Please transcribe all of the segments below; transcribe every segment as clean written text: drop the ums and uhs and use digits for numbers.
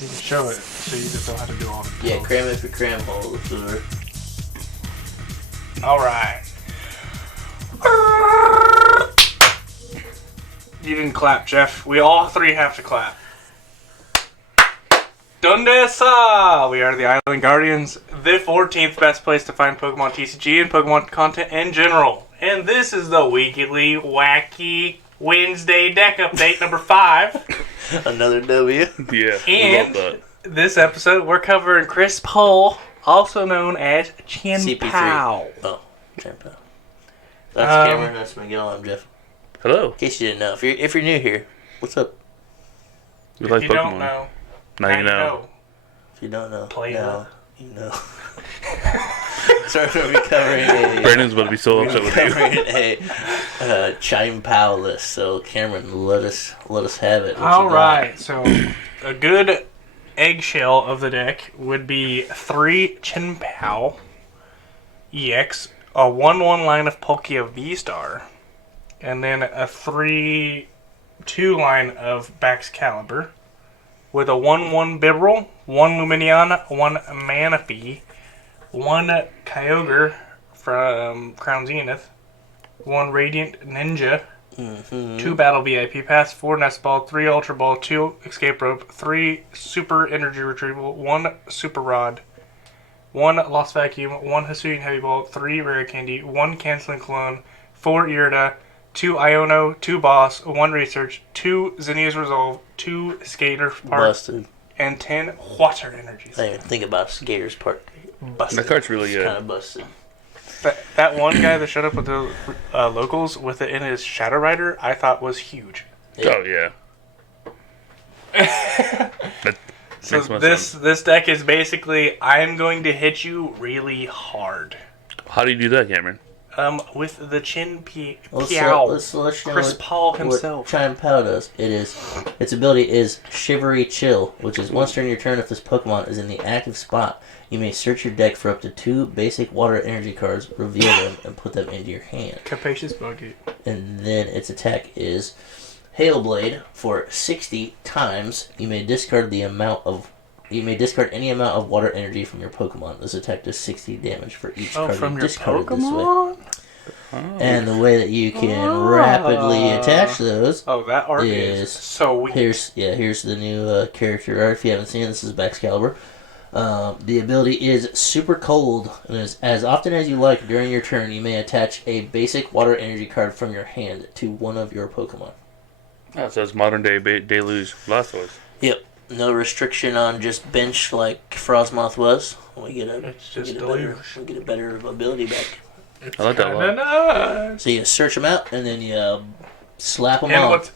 You can show it, so you just don't have to do all the Yeah, cram it for cram hole. Alright. You didn't clap, Jeff. We all three have to clap. Donde está? We are the Island Guardians, the 14th best place to find Pokemon TCG and Pokemon content in general. And this is the weekly wacky Wednesday deck update number 5. Another W. Yeah, And we love this episode, we're covering CHIEN-PAO, also known as CHIEN-PAO. Oh, CHIEN-PAO. That's Cameron, that's Miguel, I'm Jeff. that. Hello. In case you didn't know, if you're new here, what's up? We If like you Pokemon. don't know, Now you know. If you don't know, Play now you know. So we're going to be covering Brandon's about to be so upset with you. covering a CHIEN-PAO list. So Cameron, let us have it. What you got? Alright, so a good eggshell of the deck would be 3 CHIEN-PAO EX, a 1/1 line of Palkia V-Star, and then a 3/2 line of Baxcalibur, with a 1/1 Bibarel, 1 Lumineon, 1 Manaphy, 1 Kyogre from Crown Zenith, 1 Radiant Ninja, 2 Battle VIP Pass, 4 Nest Ball, 3 Ultra Ball, 2 Escape Rope, 3 Super Energy Retrieval, 1 Super Rod, 1 Lost Vacuum, 1 Hisuian Heavy Ball, 3 Rare Candy, 1 Canceling Clone, 4 Irida, 2 Iono, 2 Boss, 1 Research, 2 Zinnia's Resolve, 2 Skater Park, Busted. and 10 Water Energies. I didn't even think about Skater's Park. Busted. That card's really Kind good. of busted. That one guy that showed up with the locals with it in his Shadow Rider, I thought was huge. Oh, yeah. That So makes more sense. this deck is basically, I'm going to hit you really hard. How do you do that, Cameron? With the CHIEN-PAO, Let's let you know CHIEN-PAO himself. What CHIEN-PAO does. Its ability is Shivery Chill, which is once during your turn, if this Pokemon is in the active spot, you may search your deck for up to 2 basic water energy cards, reveal them, and put them into your hand. Capacious Buggy. And then its attack is Hail Blade. For 60 times, you may discard any amount of water energy from your Pokemon. This attack does 60 damage for each card from you your discarded this way. Pokemon? And the way that you can rapidly attach those Oh, that art is so weak. here's the new character art. If you haven't seen it, this is Baxcalibur. The ability is Super Cold, and as often as you like during your turn, you may attach a basic water energy card from your hand to one of your Pokemon. Oh, so it's modern day Deluge Blastoise. Yep. No restriction on just bench like Frostmoth was. We get a better ability back. I like that a lot. Kinda nice. So you search them out, and then you slap them And on. what's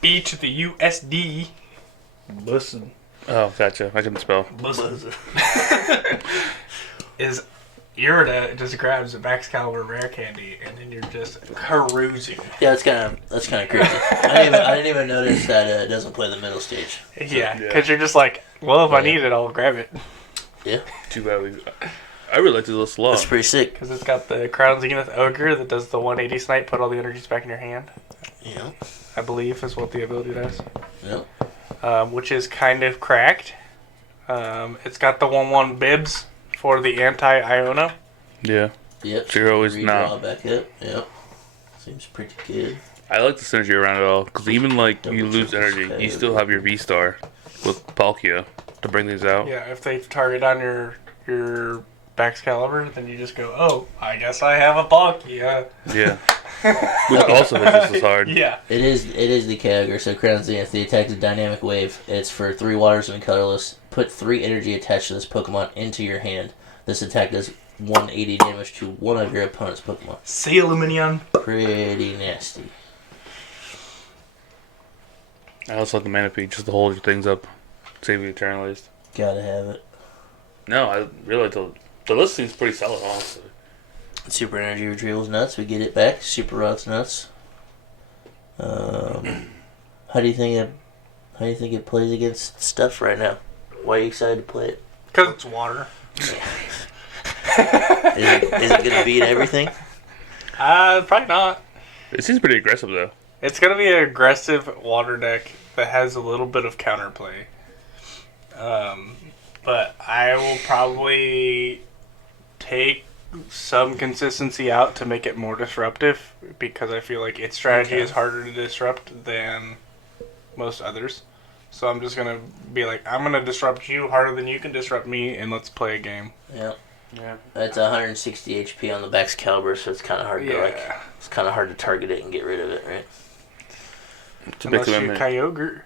B to the USD? Listen. Oh, gotcha. I couldn't spell. Is Irida just grabs a Baxcalibur Rare Candy, and then you're just carousing. Yeah, that's kind of crazy. I didn't even notice that it doesn't play the middle stage. Yeah, because you're just like, well, if I Yeah. need it, I'll grab it. Yeah, Too bad I really like this list a lot. that's pretty sick. Because it's got the Crown Zenith Ogre that does the 180 snipe, put all the energies back in your hand. Yeah, I believe is what the ability does. yep. Which is kind of cracked. It's got the 1/1 Bibs for the anti-Iono. Yeah. Yep. So you're always redraw not. back up. Yep. Seems pretty good. I like the synergy around it all, because even like you lose energy, you still have your V-Star with Palkia to bring these out. Yeah, if they target on your Baxcalibur, then you just go, oh, I guess I have a Palkia. Yeah. Which also hits just as hard. Yeah. It is the Kyogre, so Crown Zenith. The attack is a dynamic wave. It's for 3 waters and colorless. Put 3 energy attached to this Pokemon into your hand. This attack does 180 damage to one of your opponent's Pokemon. See Lumineon. Pretty nasty. I also like the Manaphy just to hold your things up, save you eternalized. Gotta have it. No, I really like the list seems pretty solid, honestly. Super Energy Retrieval's nuts. We get it back. Super Rod's nuts. How do you think it plays against stuff right now? Why are you excited to play it? Because it's water. Is it gonna beat everything? Probably not. It seems pretty aggressive though. It's going to be an aggressive water deck that has a little bit of counterplay. But I will probably take some consistency out to make it more disruptive because I feel like its strategy is harder to disrupt than most others. So I'm just gonna be like, I'm gonna disrupt you harder than you can disrupt me, and let's play a game. Yeah. Yeah. It's 160 HP on the back's caliber, so it's kind of hard to it's kind of hard to target it and get rid of it, right? Unless you're Kyogre.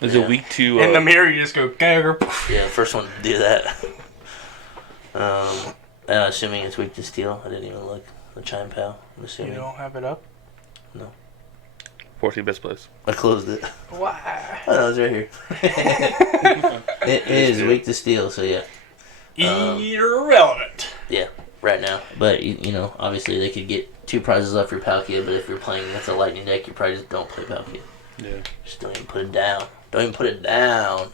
Is it weak to... in the mirror, you just go, Kyogre. Yeah, first one to do that. And I'm assuming it's weak to steel. I didn't even look. The CHIEN-PAO, I'm assuming. You don't have it up? No. 14 best place. I closed it. Why? Oh, no, it's right here. It is weak to steel, so yeah. Irrelevant. Yeah, right now. But, you know, obviously they could get 2 prizes off your Palkia, but if you're playing against a lightning deck, you probably just don't play Palkia. Yeah. Just don't even put it down. Don't even put it down.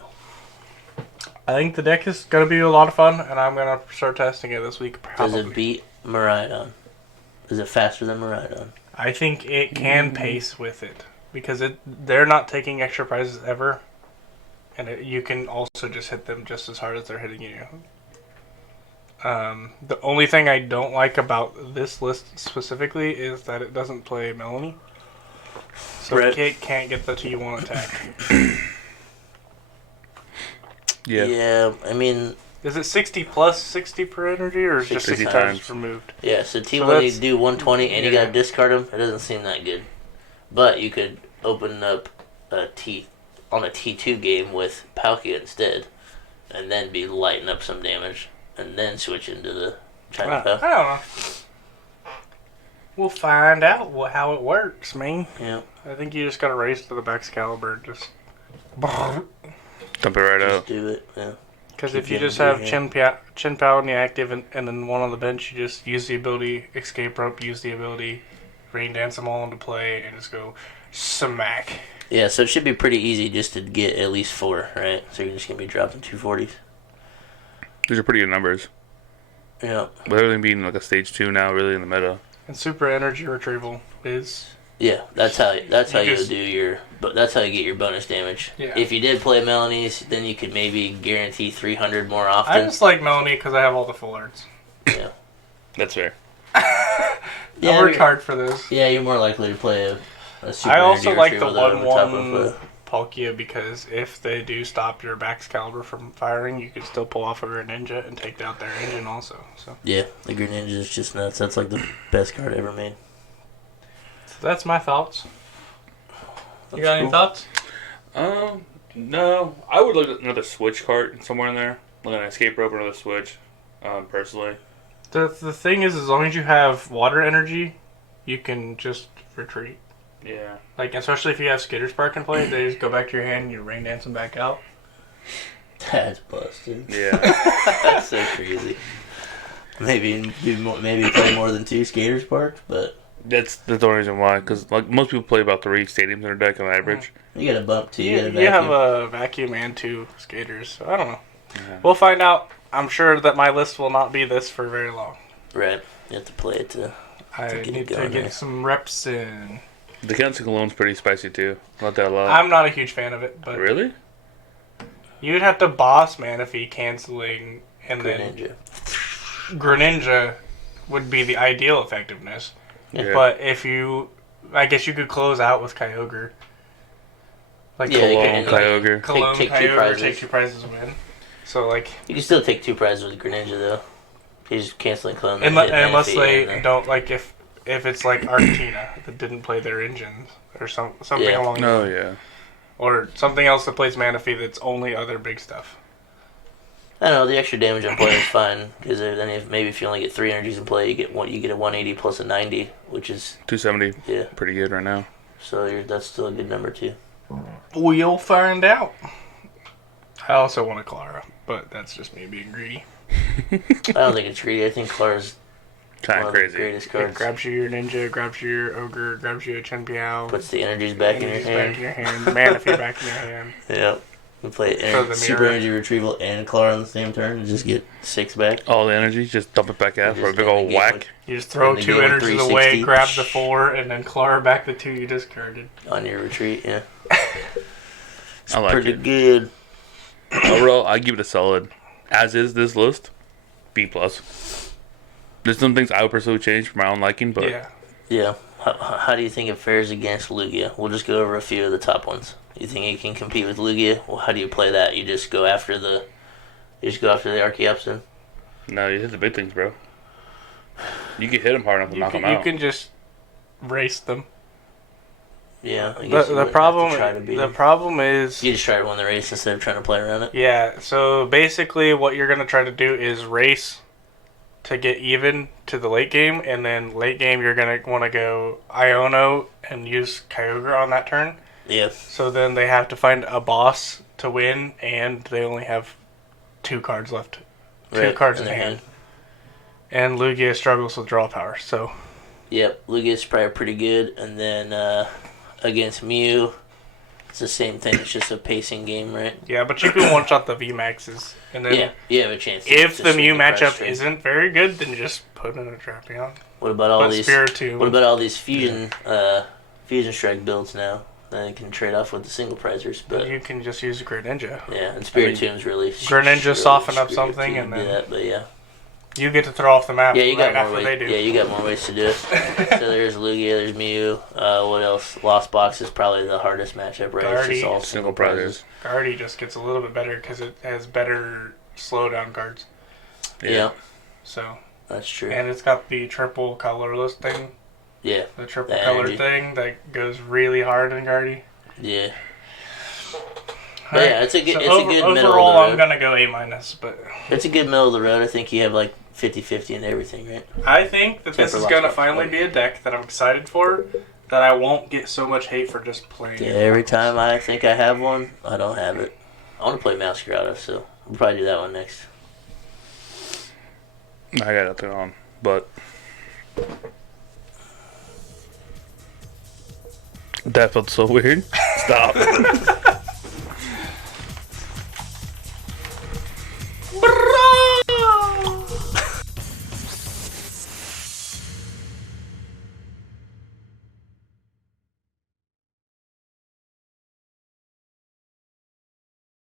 I think the deck is going to be a lot of fun, and I'm going to start testing it this week. Probably. Does it beat Miraidon? Is it faster than Miraidon? I think it can pace with it because they're not taking extra prizes ever, and you can also just hit them just as hard as they're hitting you. The only thing I don't like about this list specifically is that it doesn't play Melanie, so it can't get the T1 attack. Yeah. Yeah, I mean... Is it 60 plus 60 per energy, or is it just 60 times removed? Yeah, so T1 you do 120 and you gotta discard them. It doesn't seem that good. But you could open up on a T2 game with Palkia instead, and then be lighting up some damage, and then switch into the CHIEN-PAO. I don't know. We'll find out how it works, man. Yeah. I think you just gotta race to the back's caliber and just... Dump it right out. Do it, yeah. Because if you just have CHIEN-PAO in the active and then one on the bench, you just use the ability Escape Rope, use the ability Rain Dance them all into play, and just go smack. Yeah, so it should be pretty easy just to get at least 4, right? So you're just going to be dropping 240s. These are pretty good numbers. Yeah. With everything being like a stage 2 now, really in the meta. And Super Energy Retrieval is... Yeah, that's how you do your... But that's how you get your bonus damage. Yeah. If you did play Melanie's, then you could maybe guarantee 300 more often. I just like Melanie because I have all the full arts. Yeah. That's fair. I worked hard for this. Yeah, you're more likely to play a Super I also Energy like the Retrieval 1-1 Palkia because if they do stop your back's caliber from firing, you can still pull off a Greninja and take out their engine also. So yeah, the Greninja is just nuts. That's like the best card ever made. So that's my thoughts. That's you got any thoughts? No. I would look at another Switch card somewhere in there. Like an Escape Rope or another Switch, personally. The thing is, as long as you have water energy, you can just retreat. Yeah. Like, especially if you have Skitter Spark in play, they just go back to your hand and you Rain Dance them back out. That's busted. Yeah. That's so crazy. Maybe play more than 2 Skater Sparks, but... That's the only reason why, because like most people play about 3 stadiums in their deck on average. You got a bump too. You have a vacuum and 2 skaters, so I don't know. Yeah. We'll find out. I'm sure that my list will not be this for very long. Right. You have to play it to need to get some reps in. The Cancel Alone is pretty spicy too. Not that a lot. I'm not a huge fan of it, but Really? you'd have to boss Manaphy canceling, and Greninja. then Greninja would be the ideal effectiveness. Yeah. But if you, I guess you could close out with Kyogre. Like Yeah, Cologne, Kyogre. Cologne, Take 2 Kyogre, prizes. take 2 prizes and win. So like, You can still take 2 prizes with Greninja though. He's just canceling clone. unless they don't, like if it's like Argentina that didn't play their engines or something Yeah. along Oh yeah. or something else that plays Manaphy that's only other big stuff. I don't know, the extra damage on play is fine, because then if you only get 3 energies in play, you get a 180 plus a 90, which is 270. Yeah. Pretty good right now. So that's still a good number too. We'll find out. I also want a Clara, but that's just me being greedy. I don't think it's greedy. I think Clara's Kind one of of the crazy. greatest It cards. grabs you your Ninja, grabs you your Ogre, grabs you a CHIEN-PAO. Puts the energies back in your Energies hand. back in your hand. Manaphy back in your hand. Yeah. You play For the Super mirror. Energy Retrieval and Clara on the same turn and just get 6 back. All the energy, just dump it back out for a Just big end old the game whack. with- You just throw And the 2 game with energies 360. away, grab the 4, and then Clara back the 2 you discarded. On your retreat, yeah. I like Pretty it. good. Overall, I give it a solid. As is this list, B plus. There's some things I would personally change for my own liking, but Yeah. Yeah. How do you think it fares against Lugia? We'll just go over a few of the top ones. You think it can compete with Lugia? Well, how do you play that? You just go after the Archeops then? no, you hit the big things, bro. You can hit them hard enough to knock them You out. can just race them. Yeah. I guess you The wouldn't have to try to problem beat the them. problem is You just try to win the race instead of trying to play around it. yeah. So basically, what you're gonna try to do is race to get even to the late game, and then late game you're gonna want to go Iono and use Kyogre on that turn. Yeah. So then they have to find a boss to win, and they only have 2 cards left. Two cards in their hand. And Lugia struggles with draw power, so Yep, Lugia's probably pretty good, and then against Mew, it's the same thing. It's just a pacing game, right? yeah. But you can one shot the VMAXs, and then Yeah, you have a chance. if to the swing Mew price matchup trade. isn't very good, then just put in a Drapion. What about all But these? Spiritomb. What about all these fusion strike builds now? Then you can trade off with the single prizers, but You can just use Greninja. yeah, and Spiritomb's really Greninja really soften up screwed something to and do then- that, but yeah. You get to throw off the map Yeah, you right got more after ways. they do. Yeah, you got more ways to do it. So there's Lugia, there's Mew. What else? Lost Box is probably the hardest matchup, right? It's just Guardy. all Single prizes. Guardy just gets a little bit better because it has better slowdown cards. Yeah, So, that's true. and it's got the triple colorless thing, Yeah, the triple The color energy. thing that goes really hard in Guardy. yeah. But yeah, it's a good, So it's a good middle of overall, the road. I'm gonna go A minus, but It's a good middle of the road. I think you have like 50-50 in everything, right? I think that this Except is for gonna Lost finally Box. be a deck that I'm excited for. That I won't get so much hate for just playing. Yeah, it. every time I think I have one, I don't have it. I want to play Masquerada, so we'll probably do that one next. I got nothing on, but that felt so weird. Stop.